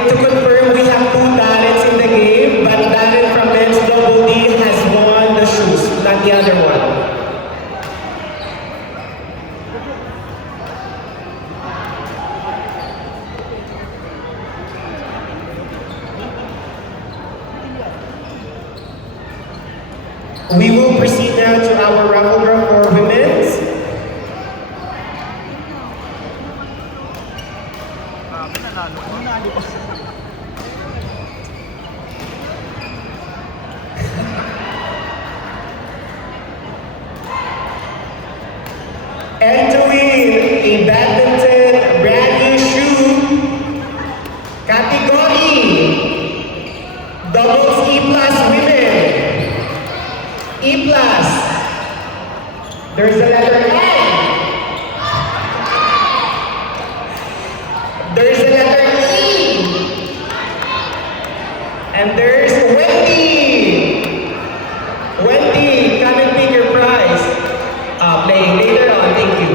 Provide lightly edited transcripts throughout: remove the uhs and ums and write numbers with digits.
To confirm, we have two talents in the game, but talent from men's double D has won the shoes, not the other one. We will proceed now to our raffle draw for women's. And to win a badminton brand new shoe, category doubles E plus women. E plus. There's a letter N. There's a letter E. And there's Wendy. Wendy, come and pick your prize. Playing later on, thank you.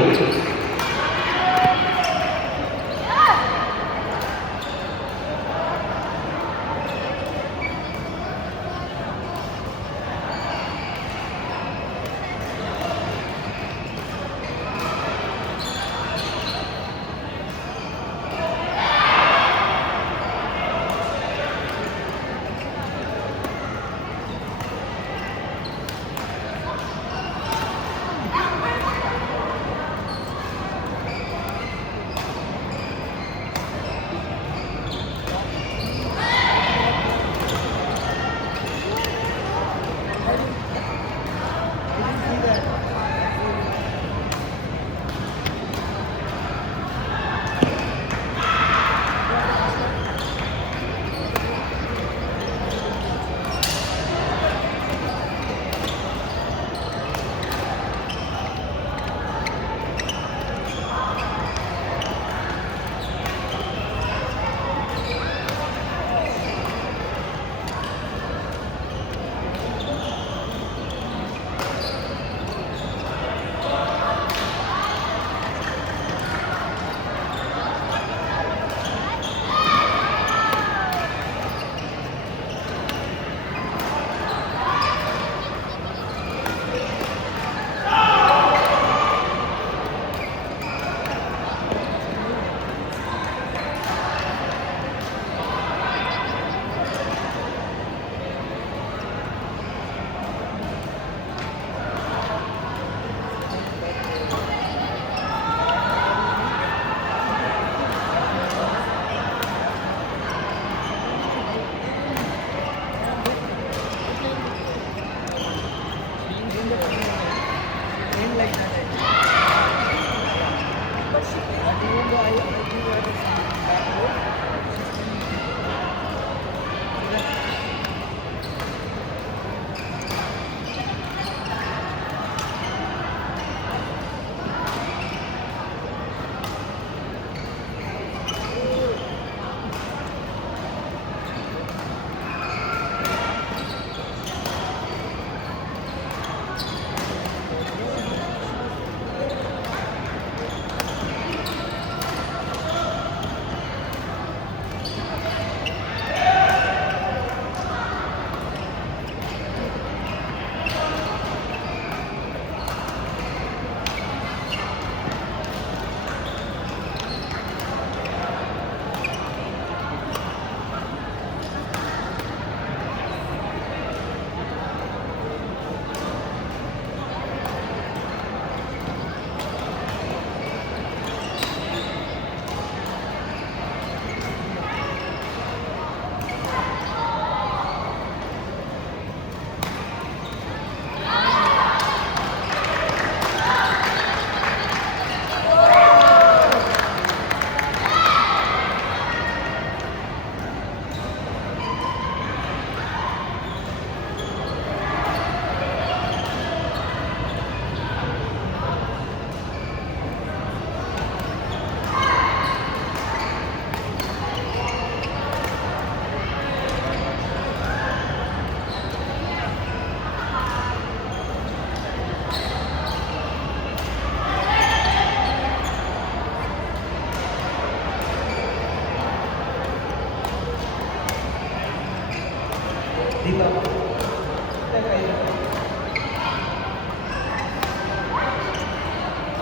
Dito.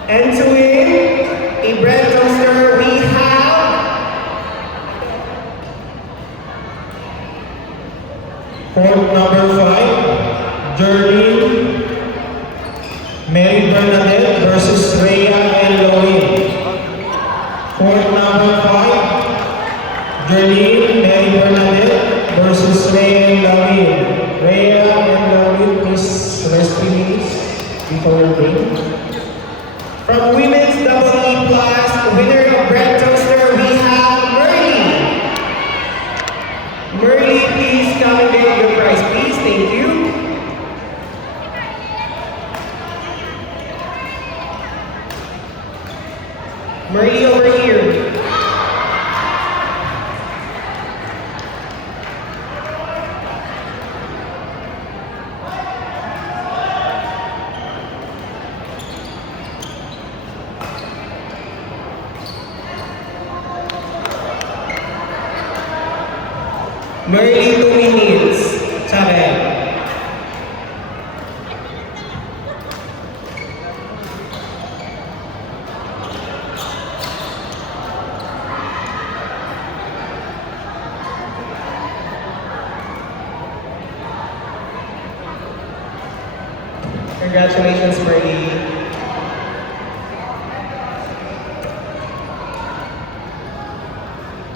And to win a bread toaster, we have Court number 5, Jerlyn Mary Bernadette versus Rhea and Loin. Court number 5, Jerlyn Mary Bernadette versus Rhea and Loin. Rhea and Loin, please rest please before your game. from women's double E plus, winner of bread toaster, we have Merly. Merly, please come and get your prize, please. Thank you. Merly over here. Merly, 2 minutes. Sabi. Congratulations, Merly.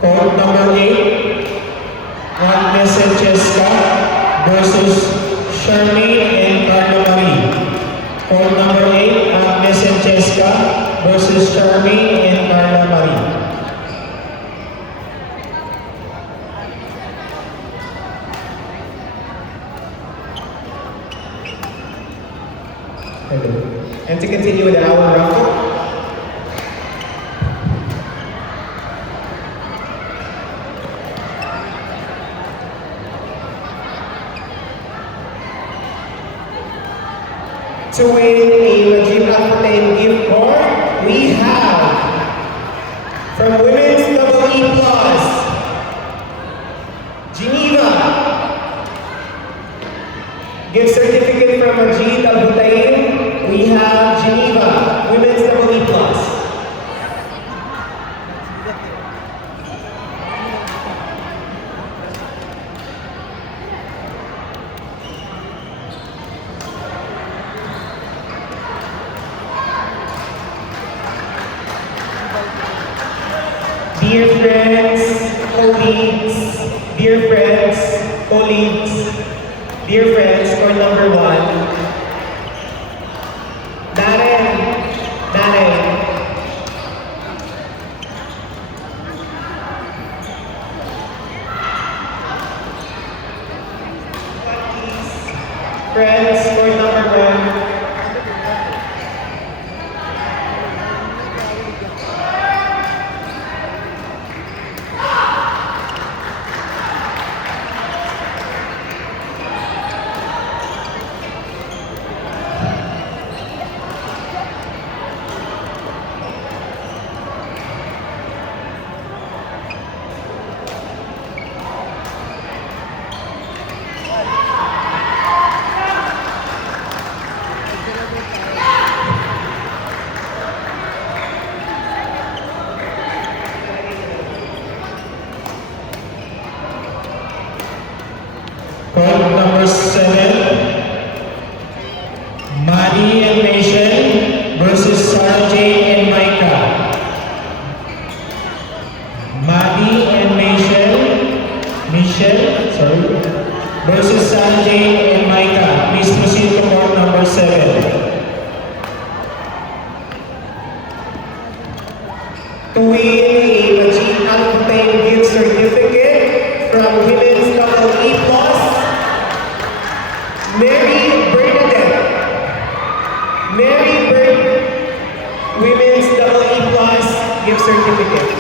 Court number 8, Agnes and Cheska versus Charmaine and Carla Marie. Court number 8, Agnes and Cheska versus Charmaine and Carla Marie. And to continue with our raffle, to win a Najib Al-Futtaim gift card, we have from women's double E plus, Geneva. Gift certificate from Najib Al-Futtaim, we have Geneva, women's double E plus. Dear friends, colleagues, dear friends, for number 1, Darren, friends, for number 1, Court number 7, Maddie and Nation versus Sarah Jane and Micah. Maddie and Michelle, versus Sarah Jane and Micah. Please proceed to court number 7. to win a Najib Al-Futtaim gift certificate from women's double E plus, Mary Bernadette, women's double E plus gift certificate.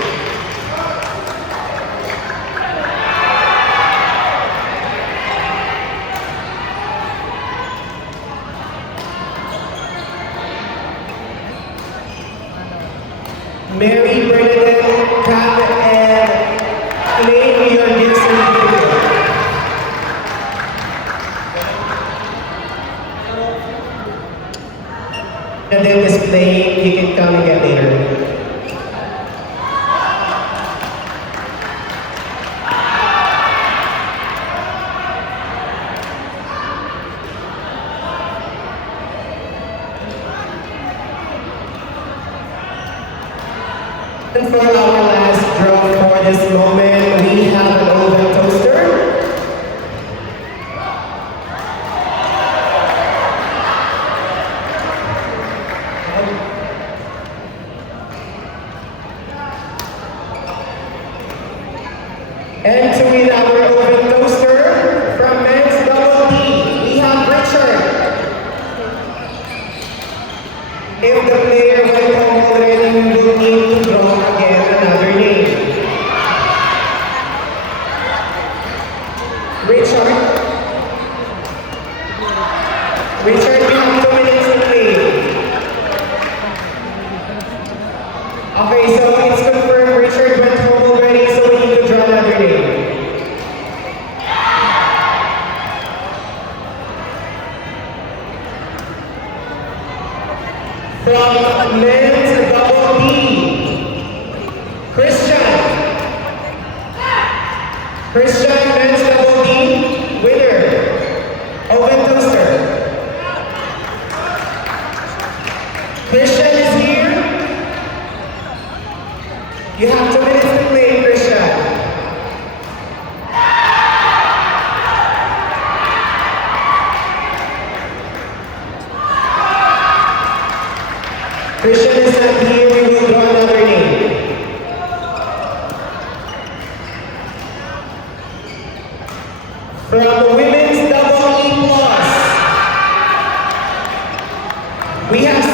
Bernadette is playing, you can come again later. And for our last draw for this moment, we have an oven toaster. And to win our oven toaster from men's double D, we have Richard. If the player went home already, we will need to draw again another name. Richard. Richard, we have 2 minutes to play. Okay, so it's confirmed Richard went home already, so we need to draw another name. From men's double D, Christian. Christian, men's double D, winner. Oven toaster. Christian is here. You have 2 minutes to play, Christian. Christian is not here, we will draw another name. From women's double E plus, we have